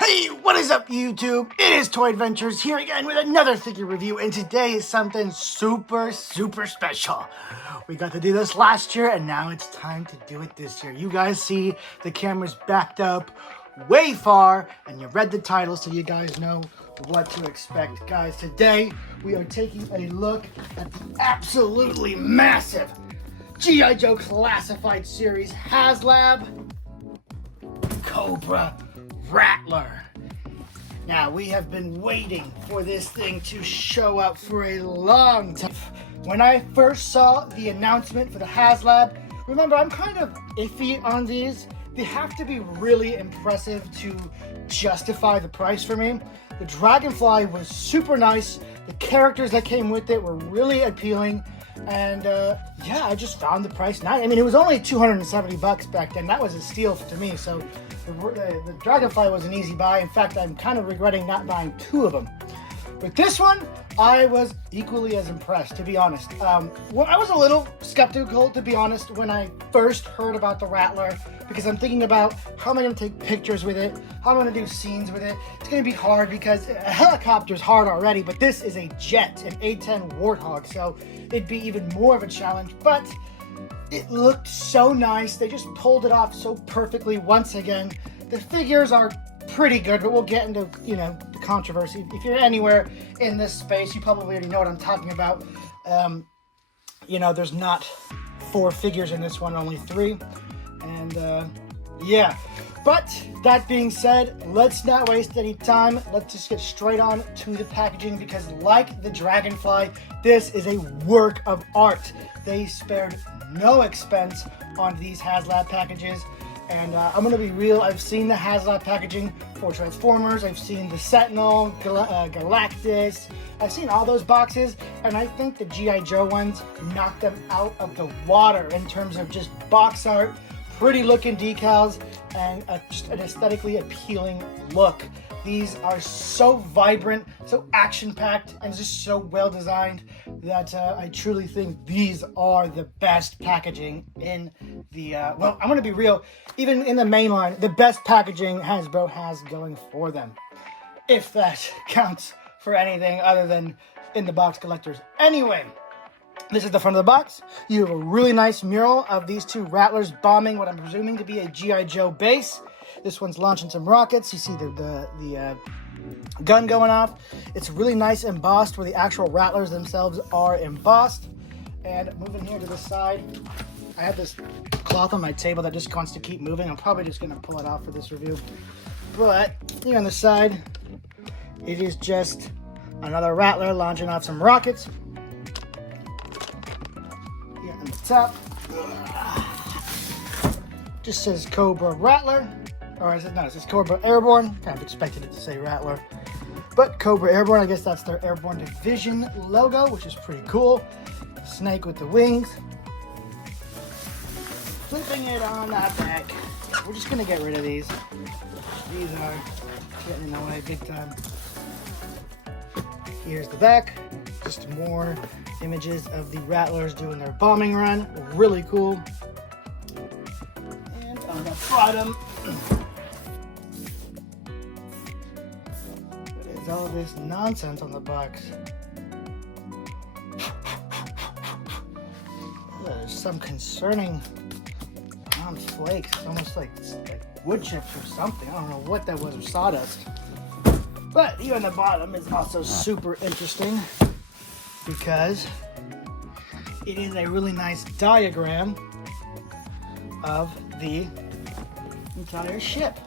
Hey, what is up, YouTube? It is Toy Adventures here again with another figure review, and today is something super special. We got to do this last year, and now it's time to do it this year. You guys see the camera's backed up way far, and you read the title, so you guys know what to expect. Guys, today we are taking a look at the absolutely massive G.I. Joe Classified Series HasLab Cobra Rattler. Now, we have been waiting for this thing to show up for a long time. When I first saw the announcement for the HasLab, remember, I'm kind of iffy on these. They have to be really impressive to justify the price for me. The Dragonfly was super nice. The characters that came with it were really appealing. And yeah, I just found the price nice. I mean, it was only $270 back then. That was a steal to me. So the Dragonfly was an easy buy. In fact, I'm kind of regretting not buying two of them. With this one, I was equally as impressed, to be honest. Well, I was a little skeptical, to be honest, when I first heard about the Rattler, because I'm thinking about how am I going to take pictures with it, how am I going to do scenes with it. It's going to be hard because a helicopter's hard already, but this is a jet, an A-10 Warthog, so it'd be even more of a challenge. But it looked so nice. They just pulled it off so perfectly once again. The figures are pretty good, but we'll get into, the controversy. If you're anywhere in this space, you probably already know what I'm talking about. There's not 4 figures in this one, only 3. And yeah. But that being said, let's not waste any time. Let's just get straight on to the packaging, because like the Dragonfly, this is a work of art. They spared no expense on these HasLab packages. And I'm going to be real, I've seen the HasLab packaging for Transformers, I've seen the Sentinel, Galactus, I've seen all those boxes, and I think the G.I. Joe ones knocked them out of the water in terms of just box art, pretty looking decals, and just an aesthetically appealing look. These are so vibrant, so action-packed, and just so well-designed that I truly think these are the best packaging in the, well, I'm going to be real, even in the main line, the best packaging Hasbro has going for them. If that counts for anything other than in-the-box collectors. Anyway, this is the front of the box. You have a really nice mural of these two Rattlers bombing what I'm presuming to be a G.I. Joe base. This one's launching some rockets. You see the gun going off. It's really nice embossed where the actual Rattlers themselves are embossed. And moving here to the side, I have this cloth on my table that just wants to keep moving. I'm probably just going to pull it off for this review. But here on the side, it is just another Rattler launching off some rockets. Here on the top, just says Cobra Rattler. Or is it not? It says Cobra Airborne. Kind of expected it to say Rattler. But Cobra Airborne, I guess that's their Airborne Division logo, which is pretty cool. Snake with the wings. Flipping it on that back. We're just going to get rid of these. These are getting in the way big time. Here's the back. Just more images of the Rattlers doing their bombing run. Really cool. And on the bottom, all this nonsense on the box. There's some concerning brown flakes. It's almost like wood chips or something. I don't know what that was, or sawdust. But here on the bottom is also super interesting because it is a really nice diagram of the entire ship.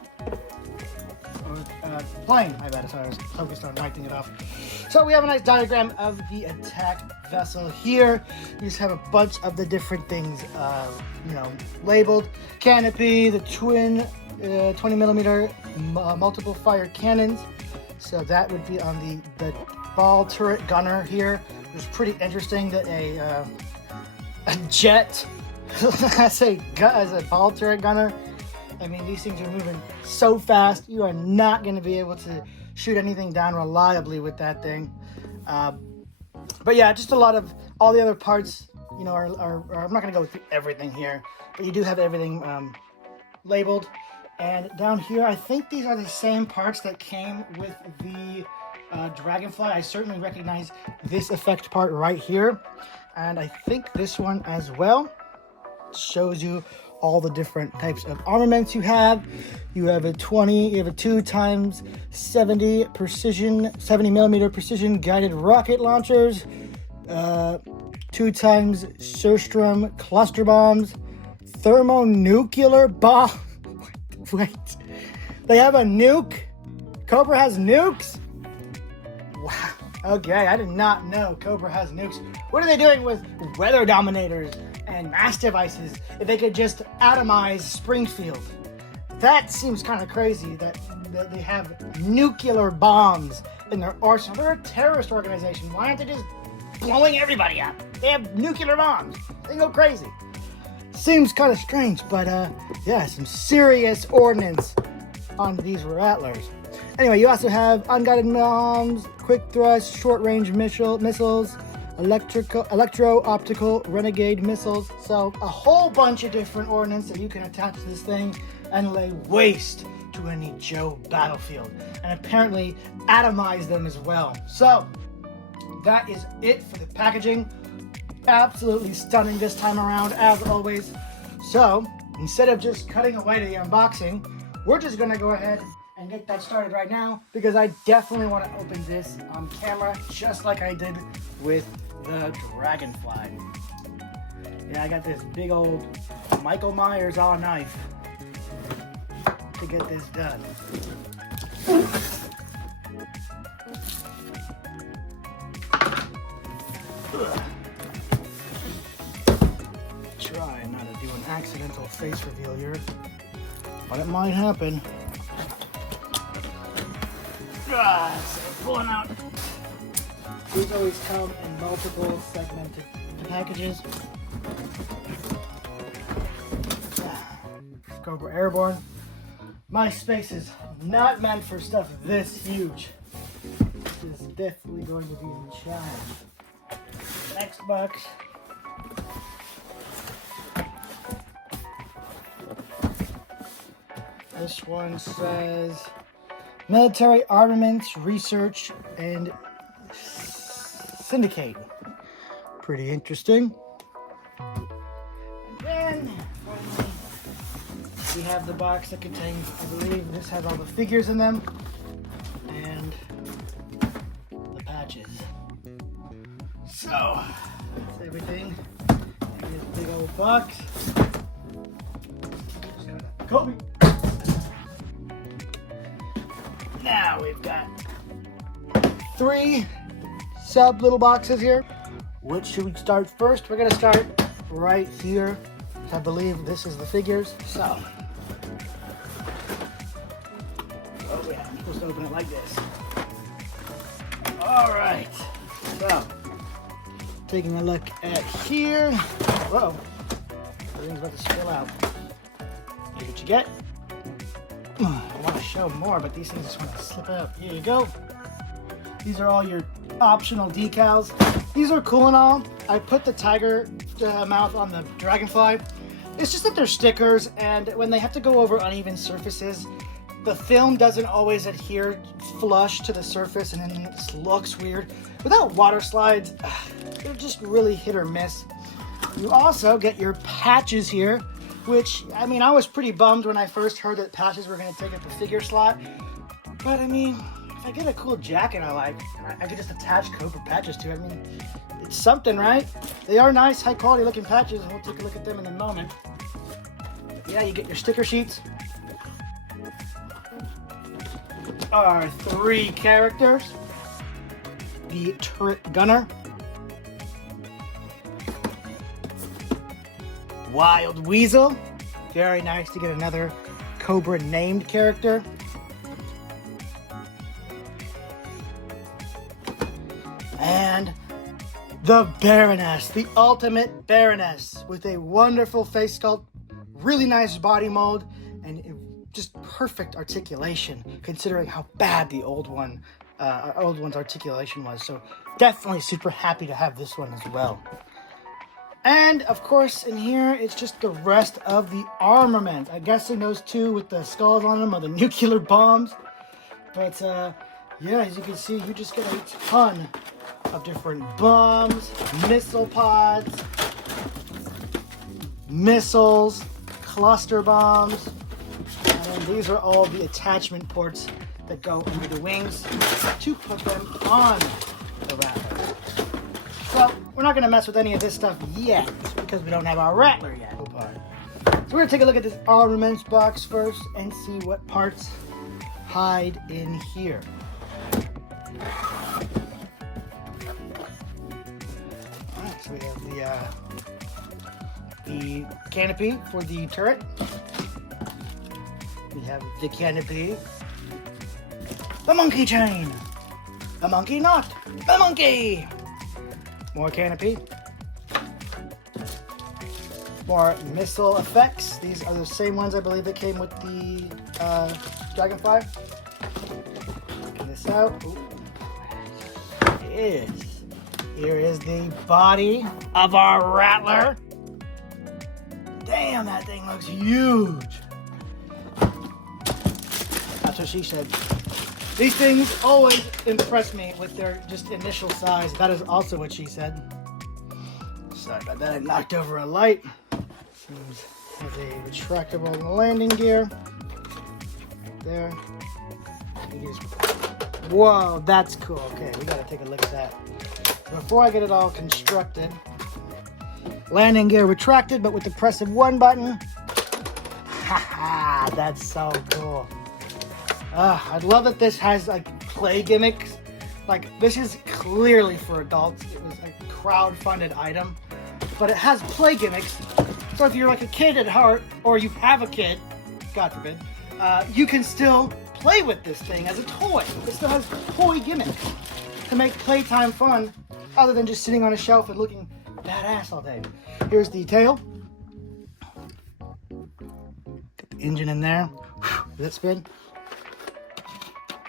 Plane, I bet. Sorry, I was focused on writing it off. So we have a nice diagram of the attack vessel here. You just have a bunch of the different things, labeled. Canopy, the twin 20mm multiple fire cannons. So that would be on the ball turret gunner here. It was pretty interesting that a jet as a ball turret gunner. I mean, these things are moving so fast, you are not going to be able to shoot anything down reliably with that thing. But yeah, just a lot of all the other parts, I'm not going to go through everything here, but you do have everything labeled. And down here, I think these are the same parts that came with the Dragonfly. I certainly recognize this effect part right here. And I think this one as well shows you all the different types of armaments you have. You have a 2x70 precision, 70mm precision guided rocket launchers, 2x Surstrom cluster bombs, thermonuclear bomb. Wait, they have a nuke? Cobra has nukes? Wow. Okay, I did not know Cobra has nukes. What are they doing with weather dominators and mass devices if they could just atomize Springfield? That seems kind of crazy that they have nuclear bombs in their arsenal. They're a terrorist organization. Why aren't they just blowing everybody up? They have nuclear bombs. They go crazy. Seems kind of strange, but yeah, some serious ordnance on these Rattlers. Anyway, you also have unguided bombs, quick thrust, short-range missiles, electro-optical renegade missiles. So a whole bunch of different ordnance that you can attach to this thing and lay waste to any Joe battlefield, and apparently atomize them as well. So that is it for the packaging. Absolutely stunning this time around, as always. So instead of just cutting away to the unboxing, we're just gonna go ahead and get that started right now, because I definitely want to open this on camera just like I did with the Dragonfly. Yeah, I got this big old Michael Myers on knife to get this done. Try not to do an accidental face reveal here, but it might happen. So pulling out. These always come in multiple segmented packages. Cobra Airborne. My space is not meant for stuff this huge. This is definitely going to be a challenge. Next box. This one says Military Armaments Research and Syndicate. Pretty interesting. And then finally, we have the box that contains, I believe this has all the figures in them and the patches. So that's everything in this big old box. Kobe. Now we've got 3 sub little boxes here. Which should we start first? We're gonna start right here. I believe this is the figures. So, oh yeah, I'm supposed to open it like this. All right. So, taking a look at here. Whoa, everything's about to spill out. Here's what you get. I want to show more, but these things just want to slip out. Here you go. These are all your optional decals. These are cool and all. I put the tiger mouth on the Dragonfly. It's just that they're stickers, and when they have to go over uneven surfaces, the film doesn't always adhere flush to the surface, and then it just looks weird. Without water slides, they're just really hit or miss. You also get your patches here, which, I mean, I was pretty bummed when I first heard that patches were going to take up the figure slot. But, I mean, if I get a cool jacket I like, and I could just attach Cobra patches to it, I mean, it's something, right? They are nice, high-quality looking patches, and we'll take a look at them in a moment. But yeah, you get your sticker sheets. Our 3 characters. The Turret Gunner. Wild Weasel. Very nice to get another Cobra named character. And the Baroness, the ultimate Baroness, with a wonderful face sculpt, really nice body mold, and just perfect articulation considering how bad the old one's articulation was. So definitely super happy to have this one as well. And of course, in here, it's just the rest of the armament. I'm guessing those two with the skulls on them are the nuclear bombs. But yeah, as you can see, you just get a ton of different bombs, missile pods, missiles, cluster bombs. And then these are all the attachment ports that go under the wings to put them on the Rattler. So we're not going to mess with any of this stuff yet because we don't have our Rattler yet. So we're going to take a look at this armaments box first and see what parts hide in here. Alright, so we have the canopy for the turret. We have the canopy, the monkey chain, the monkey knot, the monkey. More canopy. More missile effects. These are the same ones I believe that came with the Dragonfly. Checking this out. Ooh. Here is the body of our Rattler. Damn, that thing looks huge. That's what she said. These things always impress me with their just initial size. That is also what she said. Sorry about that, I knocked over a light. Seems has a retractable landing gear. Right there. Whoa, that's cool. Okay, we gotta take a look at that. Before I get it all constructed, landing gear retracted, but with the press of one button. Haha, that's so cool. I love that this has like play gimmicks. Like this is clearly for adults. It was a crowd-funded item, but it has play gimmicks. So if you're like a kid at heart, or you have a kid, God forbid, you can still play with this thing as a toy. It still has toy gimmicks to make playtime fun, other than just sitting on a shelf and looking badass all day. Here's the tail. Get the engine in there. Does it spin?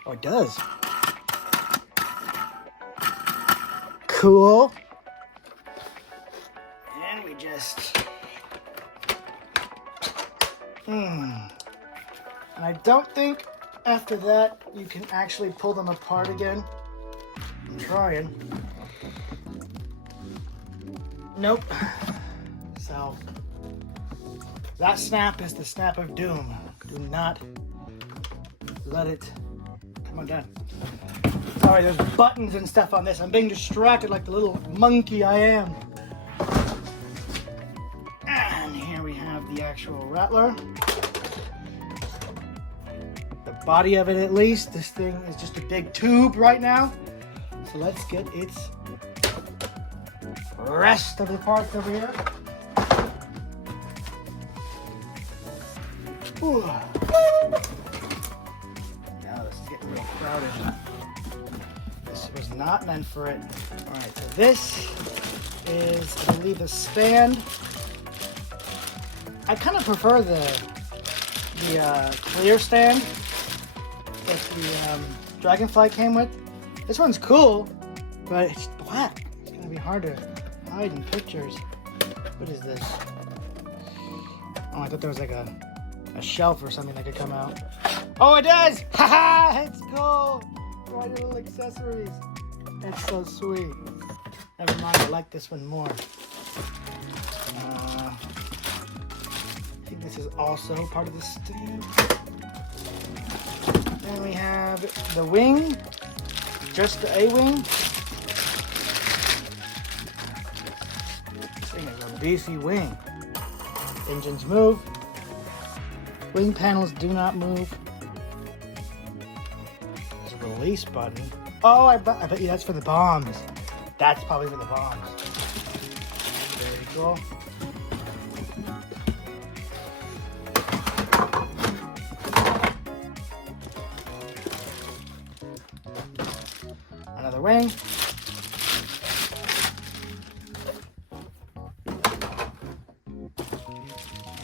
Oh, it does. Cool. And we just... And I don't think after that you can actually pull them apart again. I'm trying. Nope. So, that snap is the snap of doom. Do not let it come undone. Sorry, there's buttons and stuff on this. I'm being distracted like the little monkey I am. And here we have the actual Rattler. The body of it, at least. This thing is just a big tube right now. So let's get its rest of the parts over here. Ooh. Now this is getting real crowded. This was not meant for it. Alright, so this is, I believe, a stand. I kind of prefer the clear stand that the Dragonfly came with. This one's cool, but it's black. It's gonna be hard to hide in pictures. What is this? Oh, I thought there was like a shelf or something that could come out. Oh, it does! Haha! It's cool! Right, little accessories. It's so sweet. Never mind, I like this one more. I think this is also part of the stand. Then we have the wing. Just the A-wing. This thing is a beefy wing. Engines move. Wing panels do not move. There's a release button. Oh, I bet you that's for the bombs. That's probably for the bombs. Very cool. Another wing.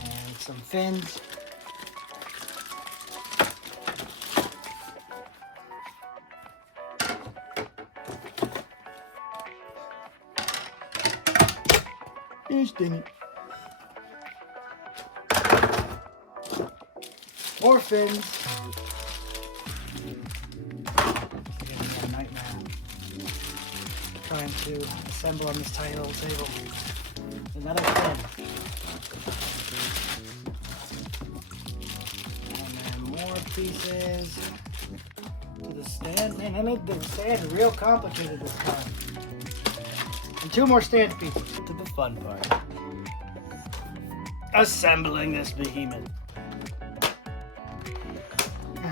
And some fins. Gosh dang it. More fins. It's a nightmare trying to assemble on this tiny little table. Another fin. And then more pieces to the stand. Man, I made the stand real complicated this time. And 2 more stand pieces. To the fun part. Assembling this behemoth.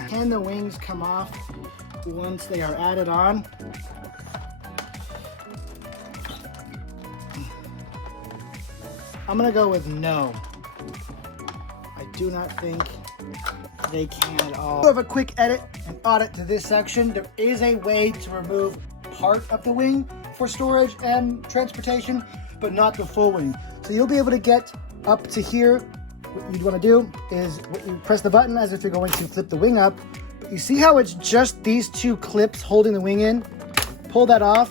Can the wings come off once they are added on? I'm gonna go with no. I do not think they can at all. We have a quick edit and audit to this section. There is a way to remove part of the wing for storage and transportation, but not the full wing. So you'll be able to get up to here. What you'd want to do is you press the button as if you're going to flip the wing up. But you see how it's just these 2 clips holding the wing in? Pull that off.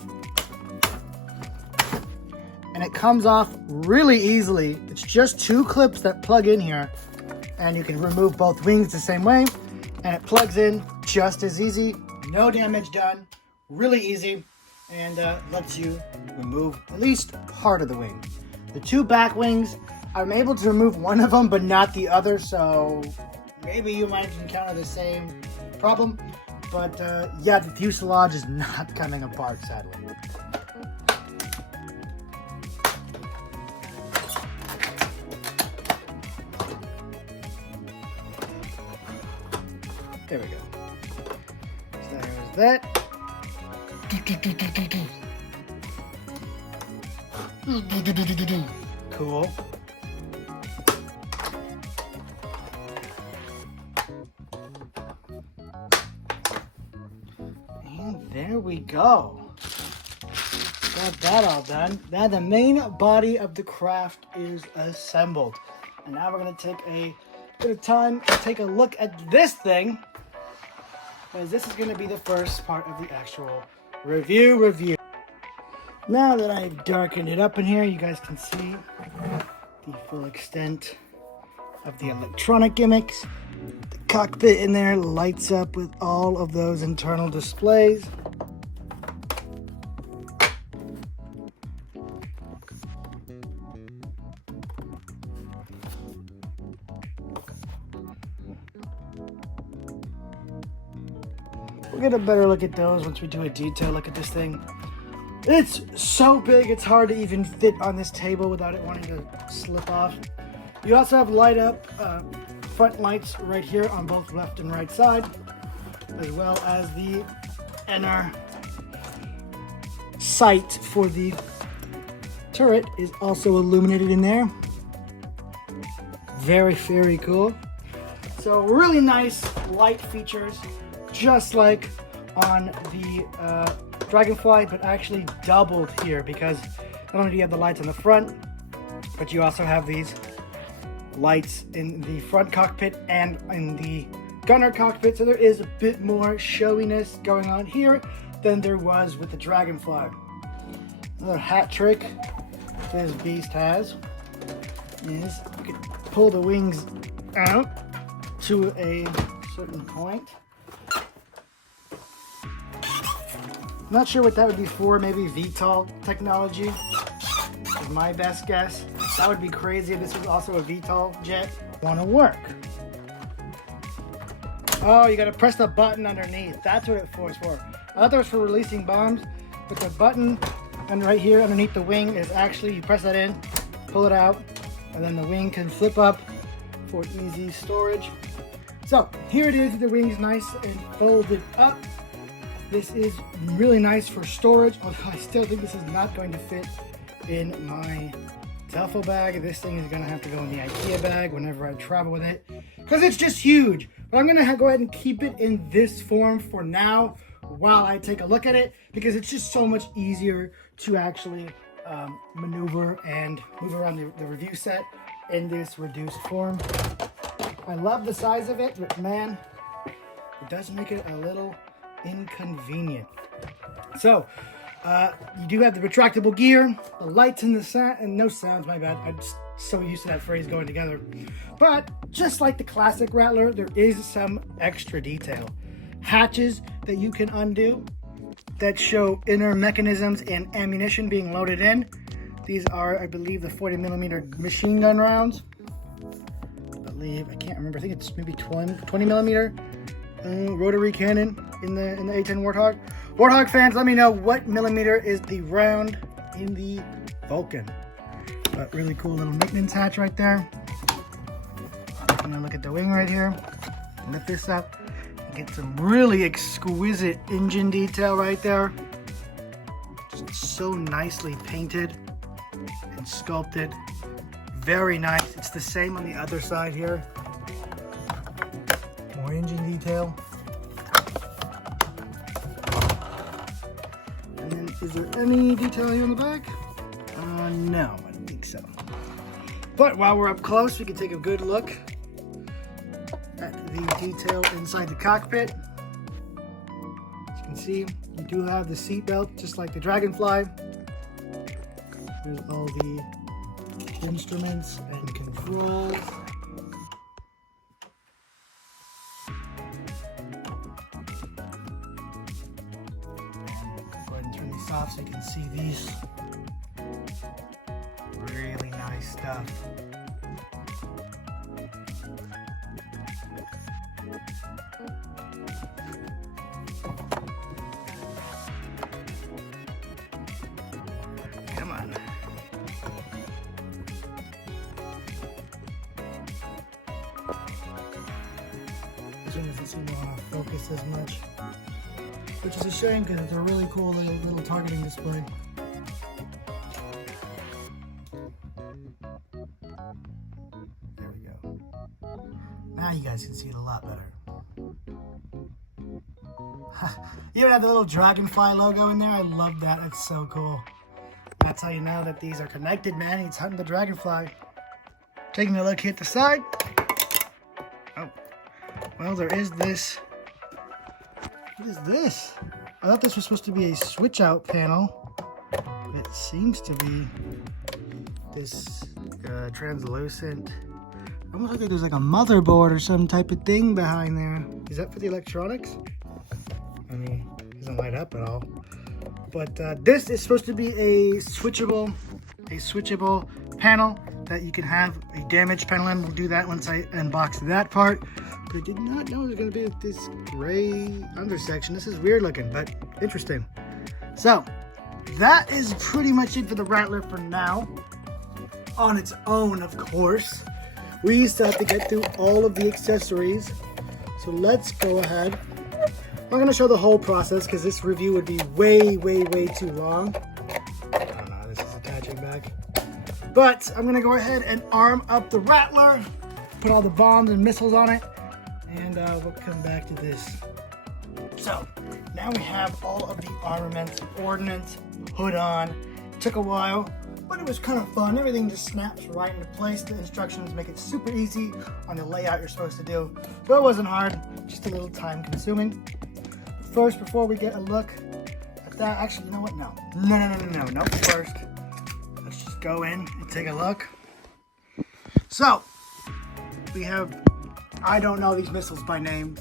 And it comes off really easily. It's just 2 clips that plug in here. And you can remove both wings the same way. And it plugs in just as easy. No damage done. Really easy. And lets you remove at least part of the wing. The 2 back wings, I'm able to remove one of them, but not the other, so maybe you might encounter the same problem. But yeah, the fuselage is not coming apart, sadly. There we go. So there's that. Cool. And there we go. Got that all done. Now the main body of the craft is assembled. And now we're going to take a bit of time to take a look at this thing, because this is going to be the first part of the actual review. Now that I've darkened it up in here, you guys can see the full extent of the electronic gimmicks. The cockpit in there lights up with all of those internal displays. We'll get a better look at those once we do a detail look at this thing. It's so big, it's hard to even fit on this table without it wanting to slip off. You also have light up front lights right here on both left and right side, as well as the inner sight for the turret is also illuminated in there. Very, very cool. So really nice light features, just like on the Dragonfly, but actually doubled here, because not only do you have the lights on the front, but you also have these lights in the front cockpit and in the gunner cockpit, so there is a bit more showiness going on here than there was with the Dragonfly. Another hat trick this beast has is you can pull the wings out to a certain point. I'm not sure what that would be for. Maybe VTOL technology is my best guess. That would be crazy if this was also a VTOL jet. Want to work. Oh, you got to press the button underneath. That's what it was for. I thought it was for releasing bombs, but the button and right here underneath the wing is actually, you press that in, pull it out, and then the wing can flip up for easy storage. So here it is. The wing's nice and folded up. This is really nice for storage, although I still think this is not going to fit in my duffel bag. This thing is going to have to go in the IKEA bag whenever I travel with it, because it's just huge. But I'm going to go ahead and keep it in this form for now while I take a look at it, because it's just so much easier to actually maneuver and move around the review set in this reduced form. I love the size of it, but man, it does make it a little inconvenient. So You do have the retractable gear, the lights and the sound, and no sounds, my bad. I'm just so used to that phrase going together. But just like the classic Rattler, there is some extra detail. Hatches that you can undo that show inner mechanisms and ammunition being loaded in. These are, I believe, the 40mm machine gun rounds. I can't remember, I think it's maybe 20mm rotary cannon in the A10 Warthog. Warthog fans, let me know what millimeter is the round in the Vulcan. But really cool little maintenance hatch right there. I'm gonna look at the wing right here, lift this up, get some really exquisite engine detail right there. Just so nicely painted and sculpted. Very nice. It's the same on the other side here. More engine detail. And then, is there any detail here on the back? No, I don't think so. But while we're up close, we can take a good look at the detail inside the cockpit. As you can see, you do have the seat belt, just like the Dragonfly. There's all the instruments and controls. Go ahead and turn these off so you can see these. Really nice stuff. Come on. This one doesn't seem to want to focus as much, which is a shame because it's a really cool little targeting display. There we go. Now you guys can see it a lot better. You even have the little Dragonfly logo in there. I love that. That's so cool. That's how you know that these are connected, man. He's hunting the Dragonfly. Taking a look here at the side. Oh, well, there is this. What is this? I thought this was supposed to be a switch out panel. It seems to be this translucent. Almost like there's like a motherboard or some type of thing behind there. Is that for the electronics? I mean, it doesn't light up at all. But this is supposed to be a switchable panel that you can have a damaged panel in. We'll do that once I unbox that part. But I did not know there's going to be this gray undersection. This is weird looking, but interesting. So that is pretty much it for the Rattler for now. On its own, of course. We still have to get through all of the accessories. So let's go ahead. I'm not going to show the whole process because this review would be way, way, way too long. I don't know, this is attaching back. But I'm going to go ahead and arm up the Rattler, put all the bombs and missiles on it, and we'll come back to this. So, now we have all of the armaments, ordnance, hood on. It took a while, but it was kind of fun. Everything just snaps right into place. The instructions make it super easy on the layout you're supposed to do. So it wasn't hard, just a little time consuming. First, before we get a look at that, actually, you know what? No. First, let's just go in and take a look. So, we have, I don't know these missiles by name,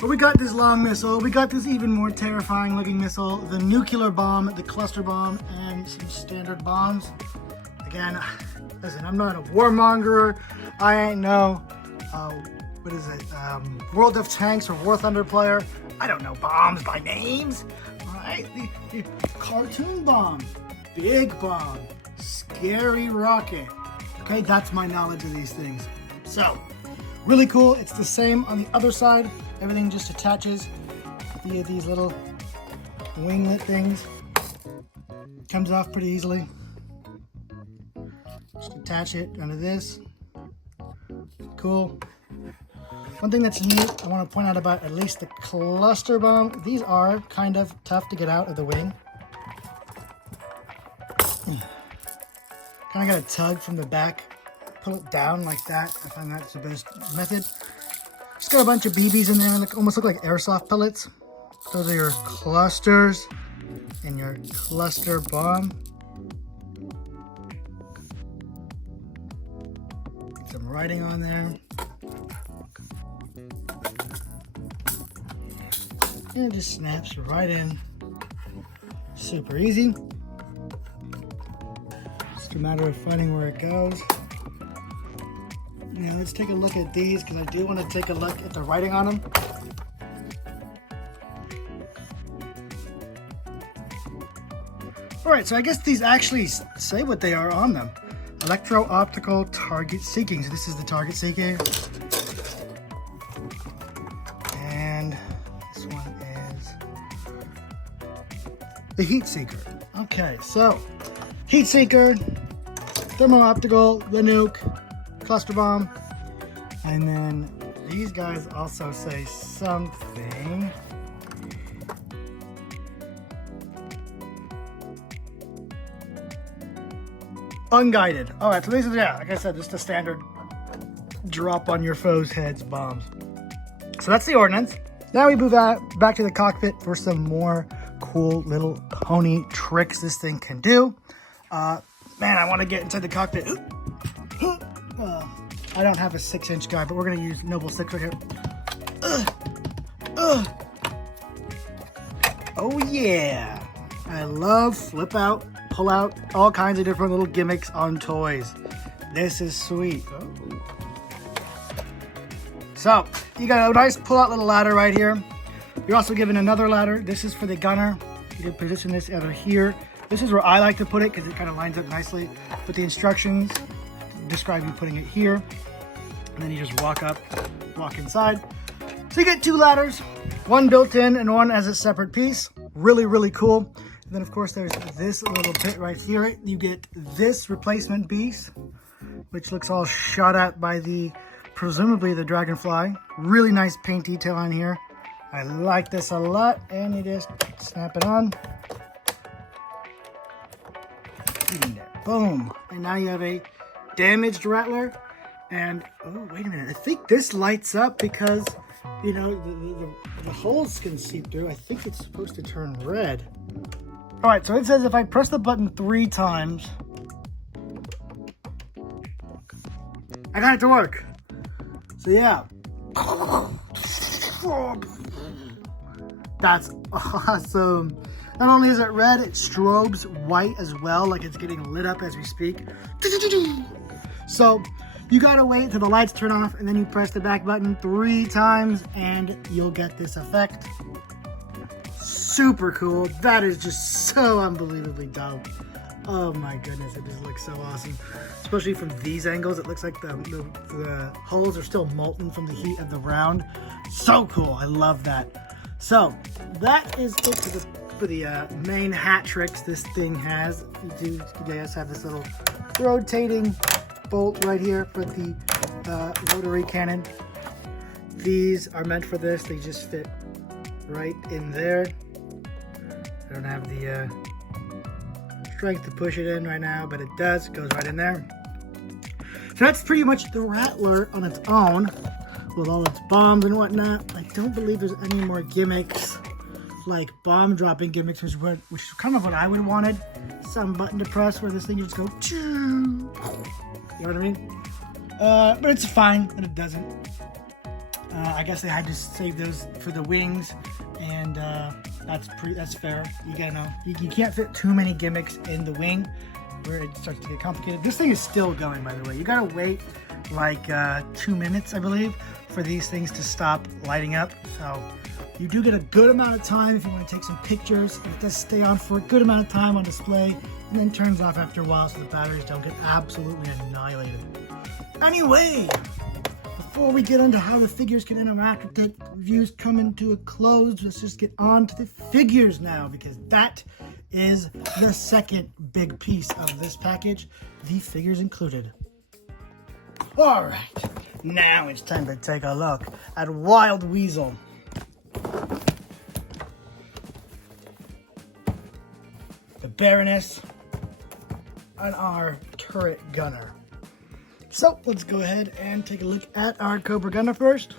but we got this long missile. We got this even more terrifying looking missile, the nuclear bomb, the cluster bomb, and some standard bombs. Again, listen, I'm not a warmonger. I ain't no, what is it, World of Tanks or War Thunder player. I don't know bombs by names. All right, the cartoon bomb, big bomb, scary rocket. Okay, that's my knowledge of these things. So, really cool. It's the same on the other side. Everything just attaches via these little winglet things. Comes off pretty easily. Just attach it under this. Cool. One thing that's neat, I want to point out about at least the cluster bomb. These are kind of tough to get out of the wing. Kind of got a tug from the back. Pull it down like that. I find that's the best method. Just got a bunch of BBs in there, almost look like airsoft pellets. Those are your clusters. and your cluster bomb. Some writing on there. And it just snaps right in. Super easy. Just a matter of finding where it goes. Now let's take a look at these because I do want to take a look at the writing on them. Alright, so I guess these actually say what they are on them. Electro-optical target seeking. So this is the target seeking. And this one is the heat seeker. Okay, so heat seeker, thermo-optical, the nuke, cluster bomb, and then these guys also say something. Unguided. All right, so these are, yeah, like I said, just a standard drop on your foes' heads bombs. So that's the ordnance. Now we move out back to the cockpit for some more cool little pony tricks this thing can do. Man, I want to get inside the cockpit. I don't have a 6-inch guy, but we're going to use Noble 6 right here. Oh yeah. I love flip out, pull out, all kinds of different little gimmicks on toys. This is sweet. Oh. So, you got a nice pull out little ladder right here. You're also given another ladder. This is for the gunner. You can position this either here. This is where I like to put it because it kind of lines up nicely. But the instructions describe you putting it here. And then you just walk up, walk inside. So you get 2 ladders, one built in and one as a separate piece. Really, really cool. And then of course there's this little bit right here. You get this replacement piece, which looks all shot at by the, presumably the dragonfly. Really nice paint detail on here. I like this a lot. And you just snap it on. Boom. And now you have a damaged Rattler. And, oh, wait a minute. I think this lights up because, you know, the holes can seep through. I think it's supposed to turn red. All right, so it says if I press the button 3 times, I got it to work. So, yeah. That's awesome. Not only is it red, it strobes white as well, like it's getting lit up as we speak. So you gotta wait till the lights turn off and then you press the back button 3 times and you'll get this effect. Super cool. That is just so unbelievably dope. Oh my goodness, it just looks so awesome. Especially from these angles, it looks like the holes are still molten from the heat of the round. So cool, I love that. So that is it for the main hat tricks this thing has. You guys have this little rotating bolt right here for the rotary cannon. These are meant for this. They just fit right in there. I don't have the strength to push it in right now, but it does. It goes right in there. So that's pretty much the Rattler on its own with all its bombs and whatnot. I don't believe there's any more gimmicks like bomb dropping gimmicks, which is kind of what I would have wanted. Some button to press where this thing just go choo. You know what I mean? But it's fine that it doesn't. I guess they had to save those for the wings, and that's fair. You gotta know you can't fit too many gimmicks in the wing where it starts to get complicated. This thing is still going, by the way. You gotta wait like 2 minutes, I believe, for these things to stop lighting up. So you do get a good amount of time if you want to take some pictures. It does stay on for a good amount of time on display and then turns off after a while so the batteries don't get absolutely annihilated. Anyway, before we get into how the figures can interact with it, reviews coming to a close, let's just get on to the figures now, because that is the second big piece of this package, the figures included. All right, now it's time to take a look at Wild Weasel. The Baroness, and our turret gunner. So let's go ahead and take a look at our Cobra Gunner first.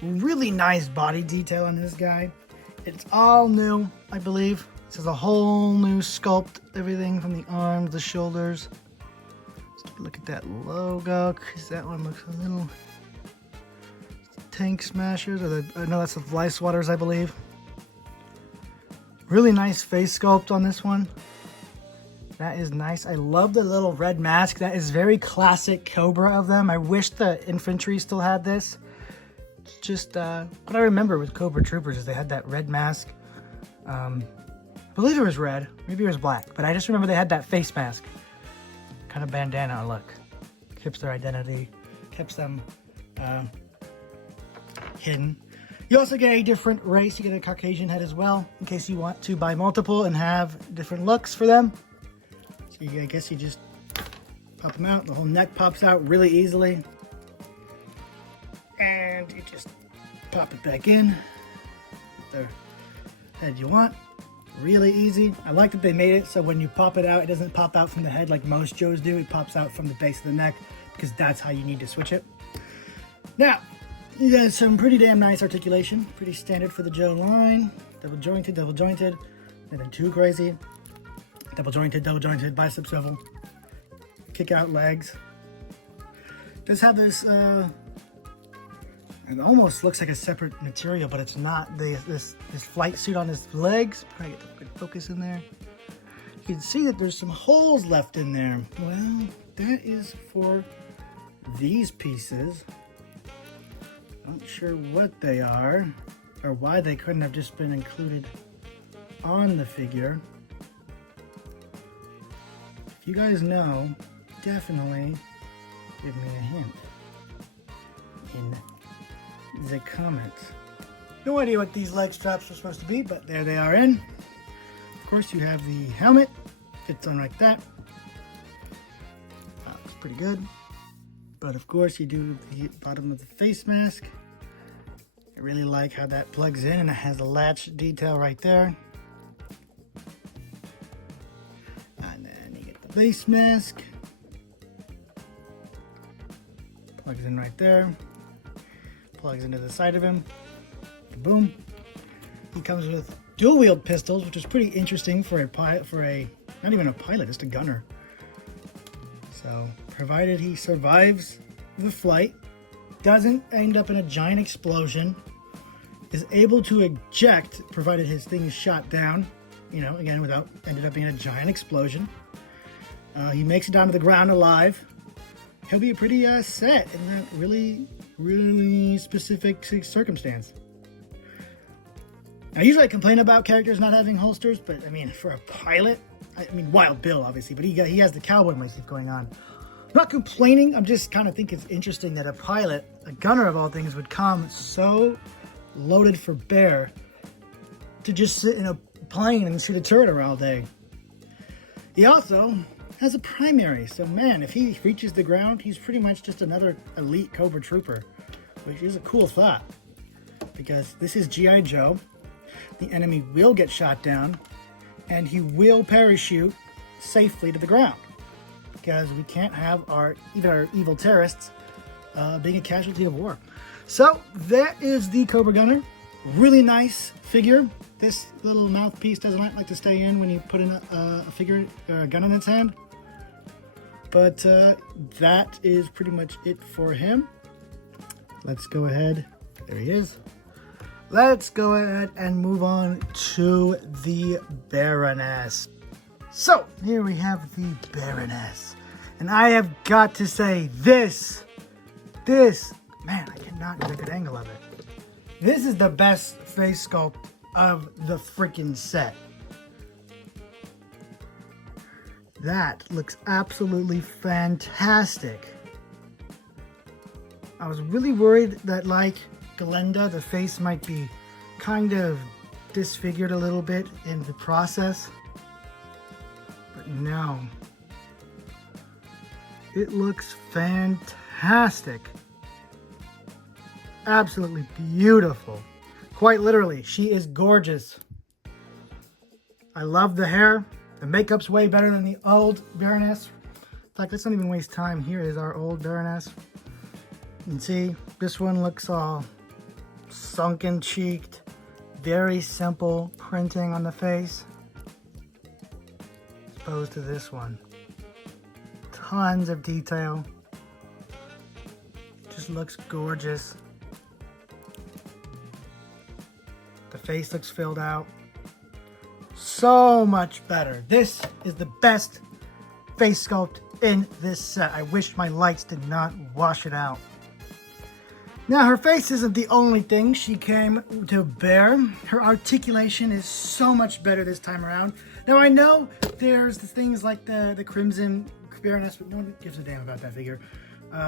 Really nice body detail on this guy. It's all new, I believe. This is a whole new sculpt, everything from the arms, the shoulders. Let's take a look at that logo, because that one looks a little... Tank Smashers, or no, that's the Fly Swatters, I believe. Really nice face sculpt on this one. That is nice. I love the little red mask. That is very classic Cobra of them. I wish the infantry still had this. It's just what I remember with Cobra Troopers is they had that red mask. I believe it was red. Maybe it was black. But I just remember they had that face mask. Kind of bandana look. Keeps their identity. Keeps them hidden. You also get a different race. You get a Caucasian head as well, in case you want to buy multiple and have different looks for them. So I guess you just pop them out. The whole neck pops out really easily. And you just pop it back in. The head you want. Really easy. I like that they made it so when you pop it out, it doesn't pop out from the head like most Joes do. It pops out from the base of the neck because that's how you need to switch it. Now, you got some pretty damn nice articulation. Pretty standard for the Joe line. Double jointed, nothing too crazy. Double jointed, bicep swivel. Kick out legs. Does have this, it almost looks like a separate material, but it's not. This flight suit on his legs. Probably get a good focus in there. You can see that there's some holes left in there. Well, that is for these pieces. Not sure what they are or why they couldn't have just been included on the figure. If you guys know, definitely give me a hint in the comments. No idea what these leg straps are supposed to be, but there they are in. Of course, you have the helmet. Fits on like that. That looks pretty good. But of course, you do the bottom of the face mask. I really like how that plugs in, and it has a latch detail right there. And then you get the face mask. Plugs in right there. Plugs into the side of him. Boom. He comes with dual wield pistols, which is pretty interesting for a pilot, not even a pilot, just a gunner. So, provided he survives the flight, doesn't end up in a giant explosion, is able to eject, provided his thing is shot down, again, without ended up being a giant explosion. He makes it down to the ground alive. He'll be pretty set in that really, really specific circumstance. Now, usually I complain about characters not having holsters, but I mean, for a pilot, Wild Bill, obviously, but he has the cowboy motif going on. I'm not complaining, I'm just kind of think it's interesting that a pilot, a gunner of all things, would come so loaded for bear to just sit in a plane and shoot a turret around all day. He also has a primary, so man, if he reaches the ground, he's pretty much just another elite Cobra Trooper, which is a cool thought, because this is G.I. Joe. The enemy will get shot down, and he will parachute safely to the ground, because we can't have even our evil terrorists being a casualty of war. So that is the Cobra Gunner. Really nice figure. This little mouthpiece doesn't like to stay in when you put in a figure or a gun in its hand. But that is pretty much it for him. Let's go ahead. There he is. Let's go ahead and move on to the Baroness. So here we have the Baroness. And I have got to say, this, man, I cannot get a good angle of it. This is the best face sculpt of the freaking set. That looks absolutely fantastic. I was really worried that, like Glenda, the face might be kind of disfigured a little bit in the process. But no. It looks fantastic. Absolutely beautiful. Quite literally, she is gorgeous. I love the hair. The makeup's way better than the old Baroness. In fact, let's not even waste time. Here is our old Baroness. You can see, this one looks all sunken cheeked, very simple printing on the face, as opposed to this one. Tons of detail. Just looks gorgeous. The face looks filled out. So much better. This is the best face sculpt in this set. I wish my lights did not wash it out. Now, her face isn't the only thing she came to bear. Her articulation is so much better this time around. Now, I know there's the things like the Crimson Baroness, but no one gives a damn about that figure.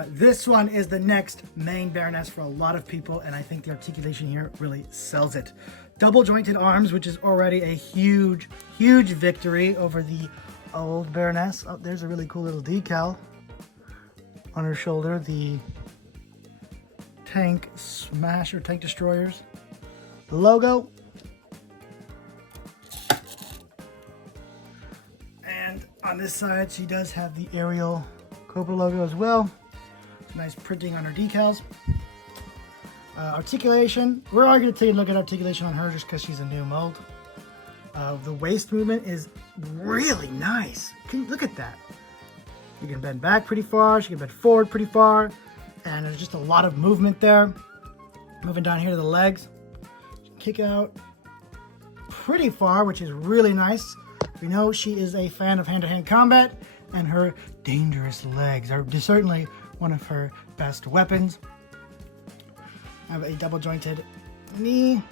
This one is the next main Baroness for a lot of people, and I think the articulation here really sells it. Double jointed arms, which is already a huge, huge victory over the old Baroness. Oh, there's a really cool little decal on her shoulder. The Tank Smasher, Tank Destroyers logo. And on this side, she does have the Ariel Cobra logo as well. Nice printing on her decals. Articulation. We're all going to take a look at articulation on her just because she's a new mold. The waist movement is really nice. Look at that. You can bend back pretty far. She can bend forward pretty far. And there's just a lot of movement there. Moving down here to the legs. She can kick out pretty far, which is really nice. We know she is a fan of hand-to-hand combat, and her dangerous legs are certainly one of her best weapons. I have a double jointed knee.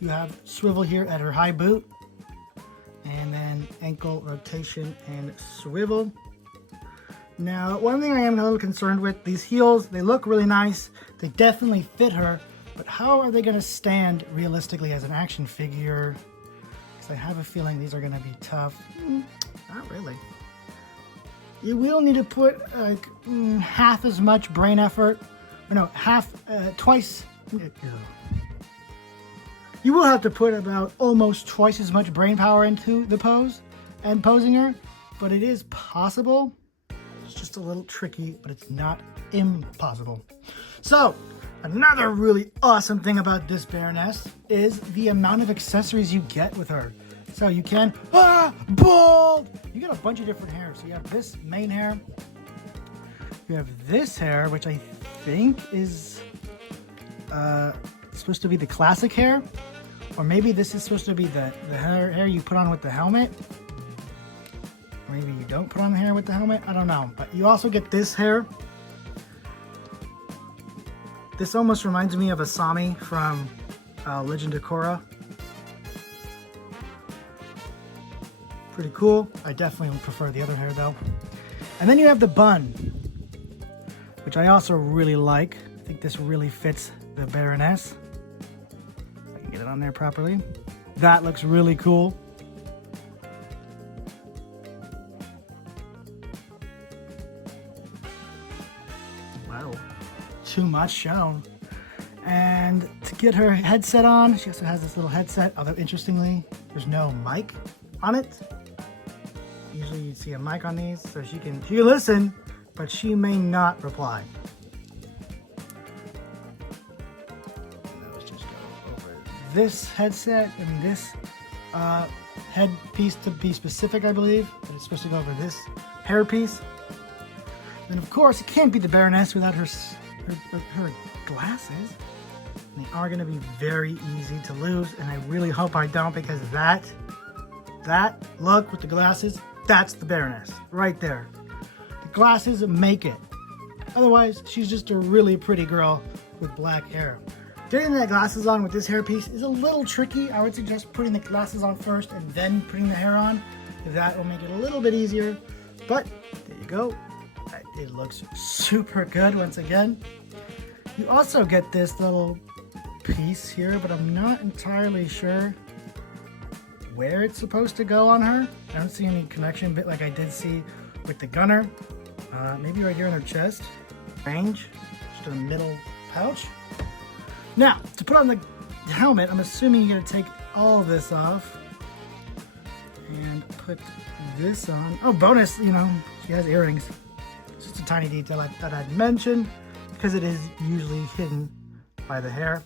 You have swivel here at her high boot, and then ankle rotation and swivel. Now, one thing I am a little concerned with, these heels, they look really nice. They definitely fit her, but how are they going to stand realistically as an action figure? Because I have a feeling these are going to be tough. Not really. You will need to put like half as much brain effort, or no, twice. You will have to put about almost twice as much brain power into the pose and posing her, but it is possible. It's just a little tricky, but it's not impossible. So, another really awesome thing about this Baroness is the amount of accessories you get with her. So you can, bald! You get a bunch of different hair. So you have this main hair. You have this hair, which I think is supposed to be the classic hair. Or maybe this is supposed to be the hair you put on with the helmet. Or maybe you don't put on the hair with the helmet. I don't know. But you also get this hair. This almost reminds me of Asami from Legend of Korra. Pretty cool. I definitely prefer the other hair though. And then you have the bun, which I also really like. I think this really fits the Baroness. If I can get it on there properly. That looks really cool. Wow. Too much shown. And to get her headset on, she also has this little headset, although interestingly, there's no mic on it. Usually you'd see a mic on these, so she can listen, but she may not reply. Let's just go over this headset, this headpiece to be specific, I believe, but it's supposed to go over this hairpiece. And of course, it can't be the Baroness without her glasses. And they are going to be very easy to lose, and I really hope I don't, because that look with the glasses, that's the Baroness right there. The glasses make it. Otherwise, she's just a really pretty girl with black hair. Getting the glasses on with this hairpiece is a little tricky. I would suggest putting the glasses on first and then putting the hair on. That will make it a little bit easier. But there you go. It looks super good once again. You also get this little piece here, but I'm not entirely sure where it's supposed to go on her. I don't see any connection bit like I did see with the gunner. Maybe right here in her chest. Range, just a middle pouch. Now, to put on the helmet, I'm assuming you're gonna take all of this off and put this on. Oh, bonus, she has earrings. It's just a tiny detail I thought I'd mention because it is usually hidden by the hair.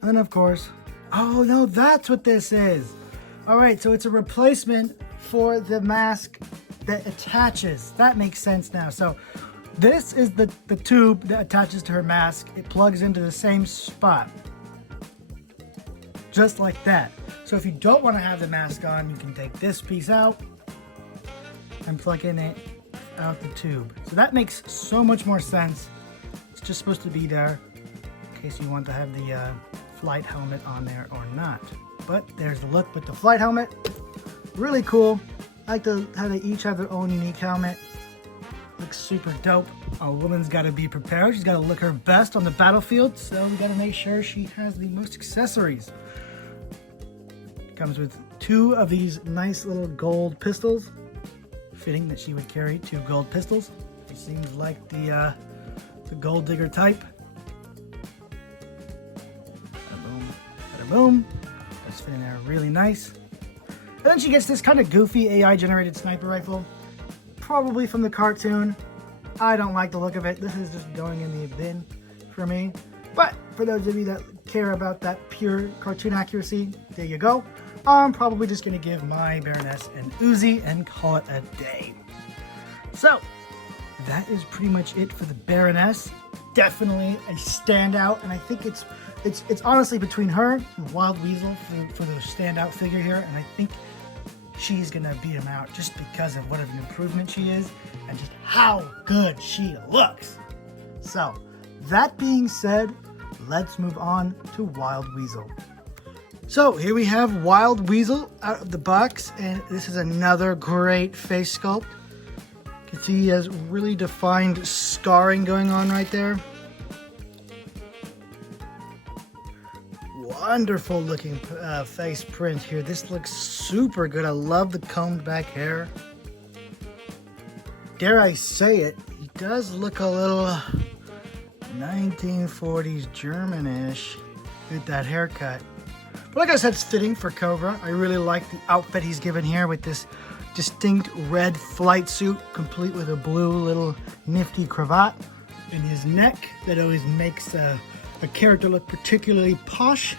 And then of course, Oh no, that's what this is. All right, so it's a replacement for the mask that attaches. That makes sense now. So this is the tube that attaches to her mask. It plugs into the same spot. Just like that. So if you don't want to have the mask on, you can take this piece out and plug in it out the tube. So that makes so much more sense. It's just supposed to be there in case you want to have the flight helmet on there or not. But there's the look with the flight helmet. Really cool. I like how they each have their own unique helmet. Looks super dope. A woman's got to be prepared. She's got to look her best on the battlefield, so we got to make sure she has the most accessories. Comes with 2 of these nice little gold pistols. Fitting that she would carry 2 gold pistols. She seems like the gold digger type. Bada boom, bada boom. That's fitting there really nice. And then she gets this kind of goofy AI generated sniper rifle. Probably from the cartoon. I don't like the look of it. This is just going in the bin for me. But for those of you that care about that pure cartoon accuracy, there you go. I'm probably just going to give my Baroness an Uzi and call it a day. So, that is pretty much it for the Baroness. Definitely a standout, and I think it's honestly between her and Wild Weasel for the standout figure here, and I think she's going to beat him out just because of what an improvement she is and just how good she looks. So, that being said, let's move on to Wild Weasel. So here we have Wild Weasel out of the box, and this is another great face sculpt. You can see he has really defined scarring going on right there. Wonderful looking face print here. This looks super good. I love the combed back hair. Dare I say it, he does look a little 1940s German-ish with that haircut. But like I said, it's fitting for Cobra. I really like the outfit he's given here with this distinct red flight suit, complete with a blue little nifty cravat in his neck that always makes a character look particularly posh.